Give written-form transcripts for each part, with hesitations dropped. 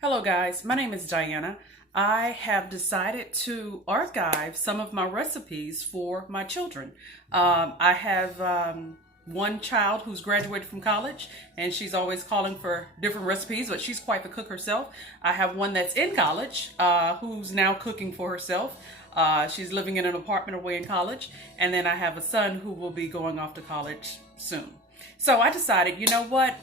Hello guys, my name is Diana. I have decided to archive some of my recipes for my children. I have one child who's graduated from college and she's always calling for different recipes, but she's quite the cook herself. I have one that's in college who's now cooking for herself. She's living in an apartment away in college. And then I have a son who will be going off to college soon. So I decided, you know what?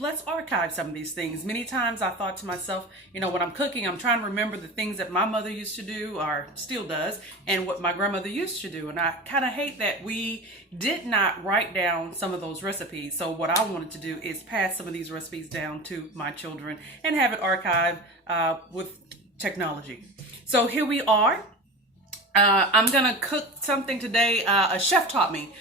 Let's archive some of these things. Many times I thought to myself, when I'm cooking, I'm trying to remember the things that my mother used to do or still does and what my grandmother used to do. And I kind of hate that we did not write down some of those recipes. So what I wanted to do is pass some of these recipes down to my children and have it archived with technology. So here we are. I'm gonna cook something today. A chef taught me,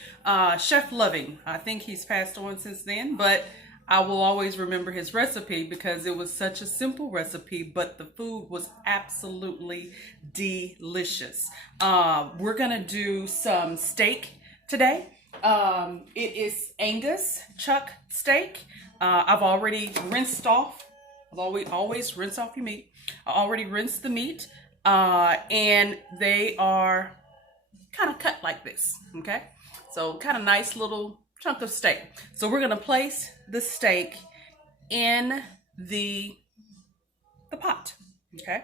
Chef Loving. I think he's passed on since then, but I will always remember his recipe because it was such a simple recipe, but the food was absolutely delicious. We're gonna do some steak today. It is Angus chuck steak. I've already rinsed off. Always rinse off your meat. I already rinsed the meat, and they are kind of cut like this. Okay, so kind of nice little chunk of steak. So we're gonna place the steak in the pot. Okay,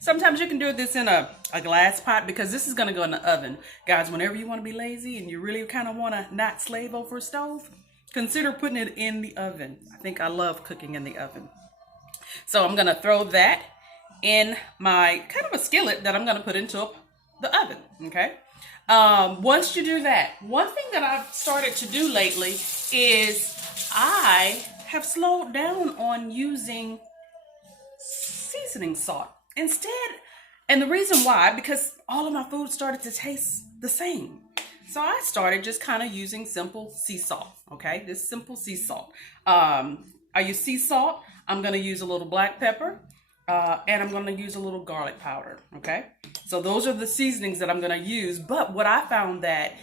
sometimes you can do this in a glass pot because this is gonna go in the oven. Guys, whenever you want to be lazy and you really kind of want to not slave over a stove, consider putting it in the oven. I think I love cooking in the oven. So I'm gonna throw that in my kind of a skillet that I'm gonna put into the oven. Okay, once you do that, one thing that I've started to do lately is I have slowed down on using seasoning salt instead. And the reason why, because all of my food started to taste the same. So I started just kind of using simple sea salt. Okay, this simple sea salt. I use sea salt. I'm going to use a little black pepper. And I'm going to use a little garlic powder. Okay, so those are the seasonings that I'm going to use. But what I found that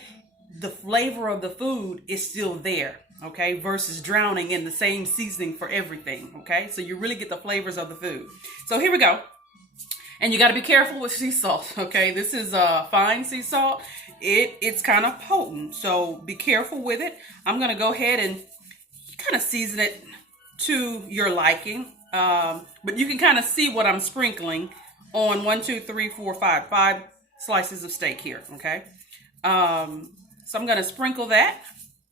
the flavor of the food is still there. Okay, versus drowning in the same seasoning for everything. Okay, so you really get the flavors of the food. So here we go. And you got to be careful with sea salt. Okay, this is fine sea salt. It's kind of potent, so be careful with it. I'm going to go ahead and kind of season it to your liking. But you can kind of see what I'm sprinkling on 5 slices of steak here. Okay. So I'm going to sprinkle that.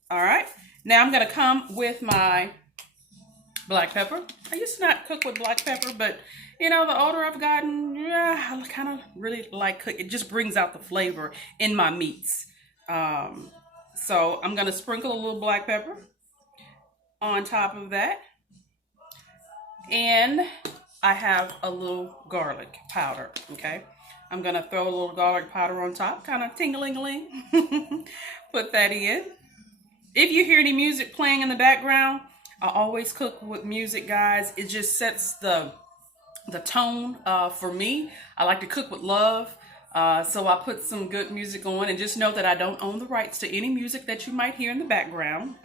All right. Now I'm going to come with my black pepper. I used to not cook with black pepper, but the older I've gotten, I kind of really like cook. It just brings out the flavor in my meats. So I'm going to sprinkle a little black pepper on top of that. And I have a little garlic powder. Okay, I'm going to throw a little garlic powder on top, kind of ting-a-ling-a-ling. Put that in. If you hear any music playing in the background, I always cook with music, guys. It just sets the tone for me. I like to cook with love. So I put some good music on, and just know that I don't own the rights to any music that you might hear in the background.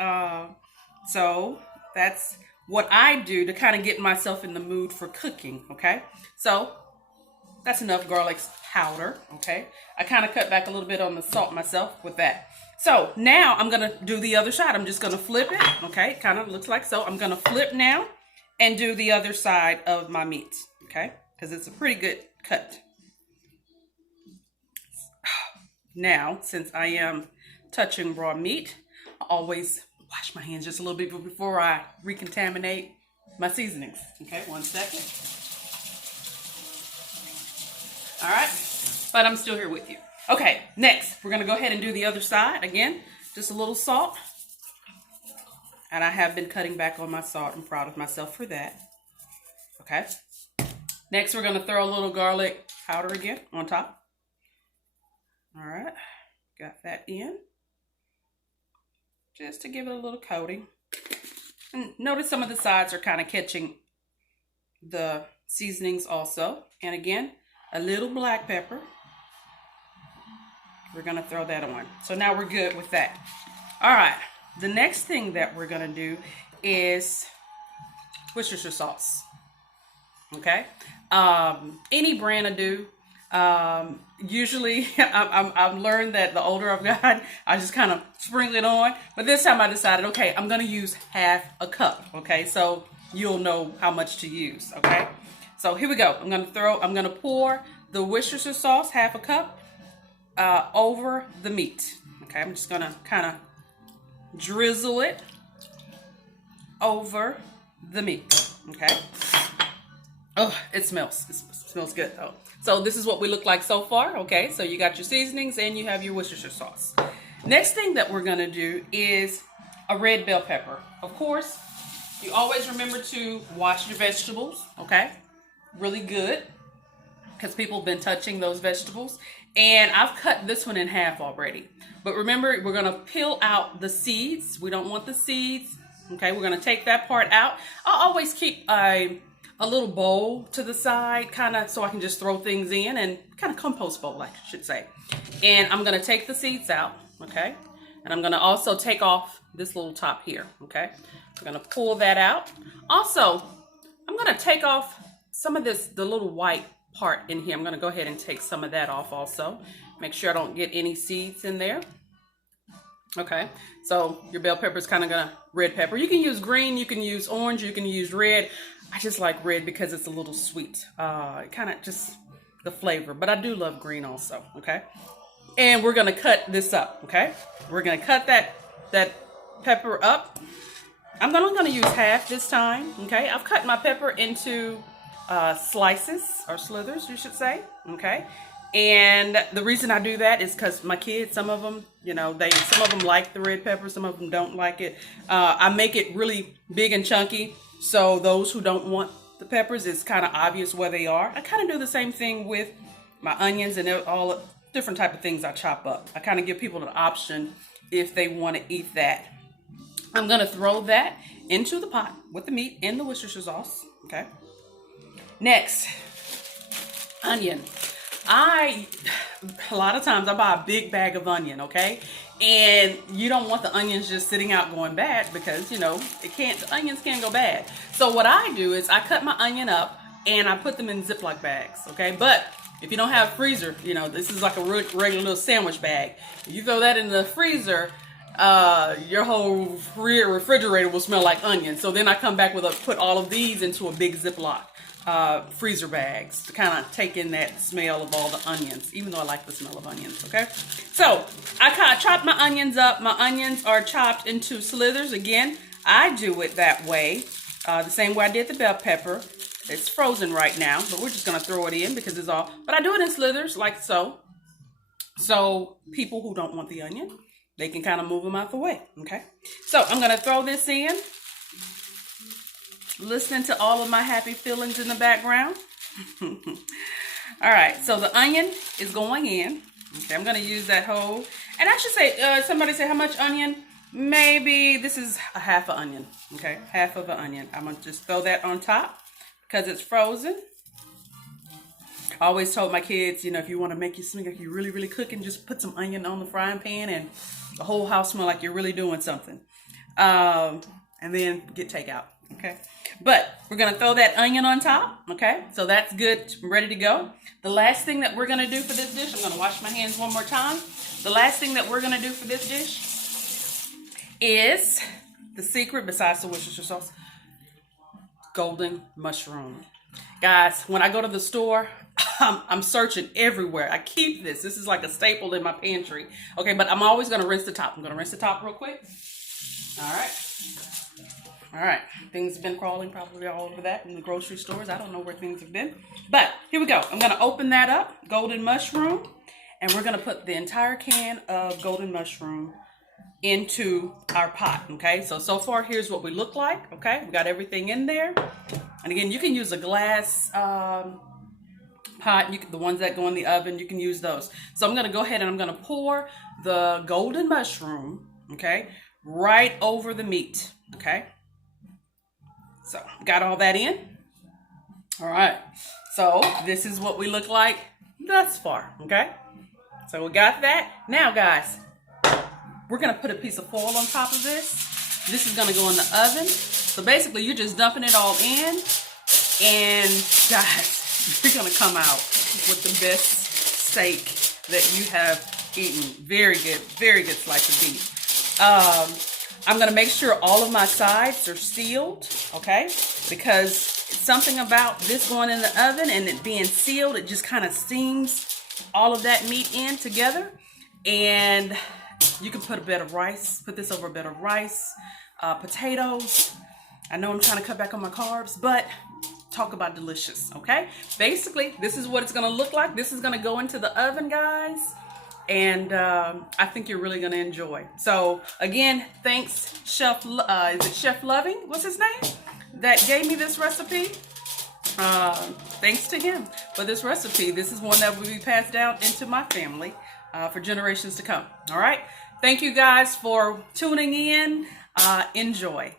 So that's what I do to kind of get myself in the mood for cooking. Okay, so that's enough garlic powder. Okay, I kind of cut back a little bit on the salt myself with that. So now I'm gonna do the other side. I'm just gonna flip it. Okay, kind of looks like so. I'm gonna flip now and do the other side of my meat. Okay, because it's a pretty good cut. Now, since I am touching raw meat, I always wash my hands just a little bit before I recontaminate my seasonings. Okay, 1 second. All right, but I'm still here with you. Okay, next, we're gonna go ahead and do the other side. Again, just a little salt. And I have been cutting back on my salt. I'm proud of myself for that. Okay. Next, we're gonna throw a little garlic powder again on top. All right, got that in. Just to give it a little coating. And notice some of the sides are kind of catching the seasonings also. And again, a little black pepper. We're going to throw that on. So now we're good with that. All right. The next thing that we're going to do is Worcestershire sauce. Okay, any brand I do. Usually, I've learned that the older I've gotten, I just kind of sprinkle it on. But this time I decided, okay, I'm going to use half a cup. Okay, so you'll know how much to use. Okay, so here we go. I'm going to pour the Worcestershire sauce, half a cup, over the meat. Okay, I'm just going to kind of drizzle it over the meat. Okay. Oh, it smells. It smells good though. So this is what we look like so far. Okay, so you got your seasonings and you have your Worcestershire sauce. Next thing that we're gonna do is a red bell pepper. Of course, you always remember to wash your vegetables. Okay, really good, because people have been touching those vegetables. And I've cut this one in half already. But remember, we're gonna peel out the seeds. We don't want the seeds. Okay, we're gonna take that part out. I'll always keep a little bowl to the side, kind of, so I can just throw things in, and kind of compost bowl, I should say. And I'm gonna take the seeds out, okay? And I'm gonna also take off this little top here, okay? I'm gonna pull that out. Also, I'm gonna take off some of the little white part in here. I'm gonna go ahead and take some of that off also. Make sure I don't get any seeds in there. Okay, so your bell pepper is kind of gonna, red pepper. You can use green, you can use orange, you can use red. I just like red because it's a little sweet. It kind of just the flavor, but I do love green also. Okay, and we're gonna cut this up. Okay, we're gonna cut that pepper up. I'm only gonna use half this time. Okay, I've cut my pepper into slices or slithers, you should say. Okay. And the reason I do that is because my kids, some of them, you know, some of them like the red pepper, some of them don't like it. I make it really big and chunky, so those who don't want the peppers, it's kind of obvious where they are. I kind of do the same thing with my onions and all different type of things I chop up. I kind of give people an option if they want to eat that. I'm going to throw that into the pot with the meat and the Worcestershire sauce. Okay. Next, onion. A lot of times I buy a big bag of onion, okay? And you don't want the onions just sitting out going bad, because, you know, the onions can't go bad. So what I do is I cut my onion up and I put them in Ziploc bags, okay? But if you don't have a freezer, you know, this is like a regular little sandwich bag. If you throw that in the freezer, your whole refrigerator will smell like onion. So then I come back put all of these into a big Ziploc freezer bags to kind of take in that smell of all the onions, even though I like the smell of onions. Okay, so I kind of chopped my onions up. My onions are chopped into slithers. Again, I do it that way, the same way I did the bell pepper. It's frozen right now, but we're just gonna throw it in because it's all, but I do it in slithers like so. So people who don't want the onion, they can kind of move them out the way. Okay, so I'm gonna throw this in. Listening to all of my happy feelings in the background. All right, so the onion is going in. Okay, I'm gonna use that whole, and I should say, somebody said how much onion? Maybe this is a half an onion. Okay, half of an onion. I'm gonna just throw that on top because it's frozen. I always told my kids, you know, if you want to make you smell like you're really, really cooking, just put some onion on the frying pan and the whole house smell like you're really doing something. And then get takeout. Okay, but we're gonna throw that onion on top. Okay, so that's good, ready to go. The last thing that we're gonna do for this dish, I'm gonna wash my hands one more time. The last thing that we're gonna do for this dish is the secret, besides the Worcestershire sauce, golden mushroom. Guys, when I go to the store, I'm searching everywhere. I keep this. This is like a staple in my pantry. Okay, but I'm always gonna rinse the top. I'm gonna rinse the top real quick. All right, things have been crawling probably all over that in the grocery stores. I don't know where things have been, but here we go. I'm gonna open that up, golden mushroom, and we're gonna put the entire can of golden mushroom into our pot. Okay, so far here's what we look like. Okay, we got everything in there, and again, you can use a glass pot. The ones that go in the oven, you can use those. So I'm gonna go ahead and I'm gonna pour the golden mushroom, okay, right over the meat. Okay. So, got all that in? All right. So, this is what we look like thus far, okay? So, we got that. Now, guys, we're going to put a piece of foil on top of this. This is going to go in the oven. So, basically, you're just dumping it all in. And guys, you're gonna come out with the best steak that you have eaten. Very good slice of beef. I'm gonna make sure all of my sides are sealed, okay? Because something about this going in the oven and it being sealed, it just kind of steams all of that meat in together. And you can put a bed of rice, put this over a bed of rice, potatoes. I know I'm trying to cut back on my carbs, but talk about delicious, okay? Basically, this is what it's gonna look like. This is gonna go into the oven, guys. And I think you're really gonna enjoy. So again, thanks Chef, is it Chef Loving? What's his name? That gave me this recipe. Thanks to him for this recipe. This is one that will be passed down into my family for generations to come. All right. Thank you guys for tuning in. Enjoy.